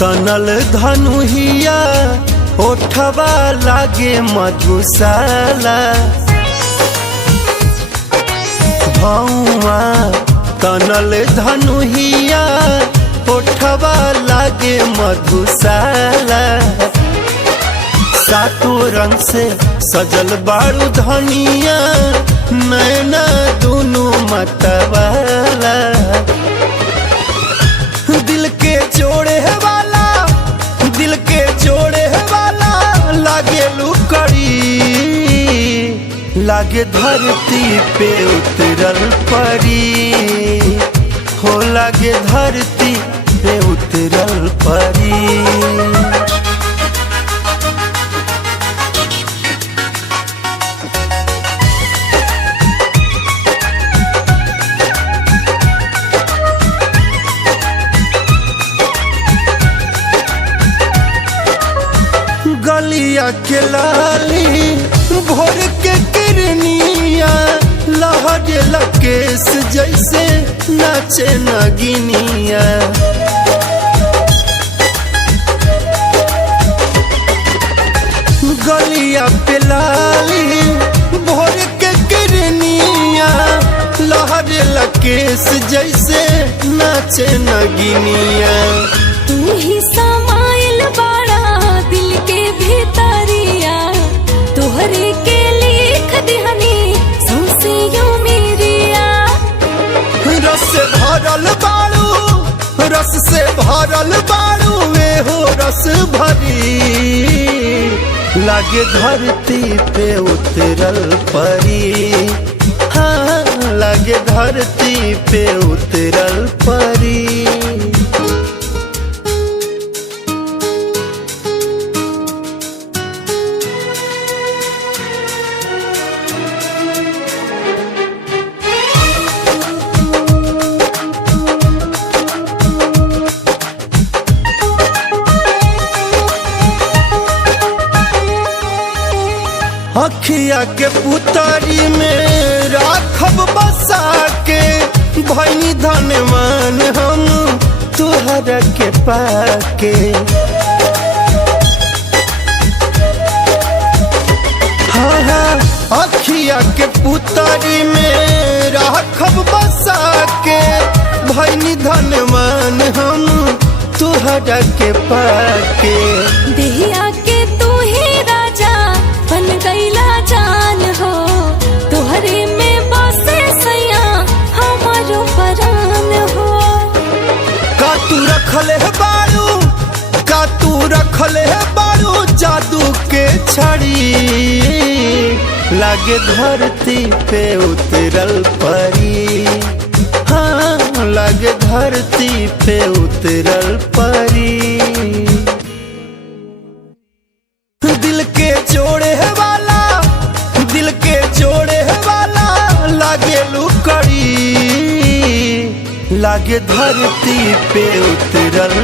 तनल धनुहिया ओठवा लागे मधुशाला। भौआ तनल धनुहिया ओठवा लागे मधुशाला। सातों रंग से सजल बारू धनिया नैना दोनों मतवाला। दिल के जोड़े वाला दिल के जोड़े वाला लागे लुकड़ी। लागे धरती पे उतरल परी हो लागे धरती पे उतरल परी। गलिया के लाली भोर के किरनिया लहरे लकेश जैसे नाचे नगिनिया। गलिया पे लाली भोर के किरनिया लहरे लकेश जैसे नाचे नगिनिया। तू ही समाइल बाड़ा दिल के भीतरिया तोहरे के लिख दिहनी सौंसे यूं मेरिया। रस से भरल बाड़ू रस से भरल बाड़ू वे हो रस भरी। लागे धरती पे उतरल परी हाँ लागे धरती पे उतरल परी। अखिया के पुतारी में राखब बसा के भैनी धनवान हम तुहरा के पाके। हाँ हाँ अखिया के पुतारी में राखब बसा के भैनी धनवान हम तुहरा के पाके। देहिया के तू ही राजा बन गईला जान हो तोहरे में बसे सैया हमारो परान हो। का तू रखले है बारू का तू रखले है बारू जादू के छड़ी। लागे धरती पे उतरल परी हाँ लागे धरती पे उतरल परी। दिल के जोड़े वाला दिल के जोड़े वाला लागे लुकड़ी। लागे धरती पे उतरल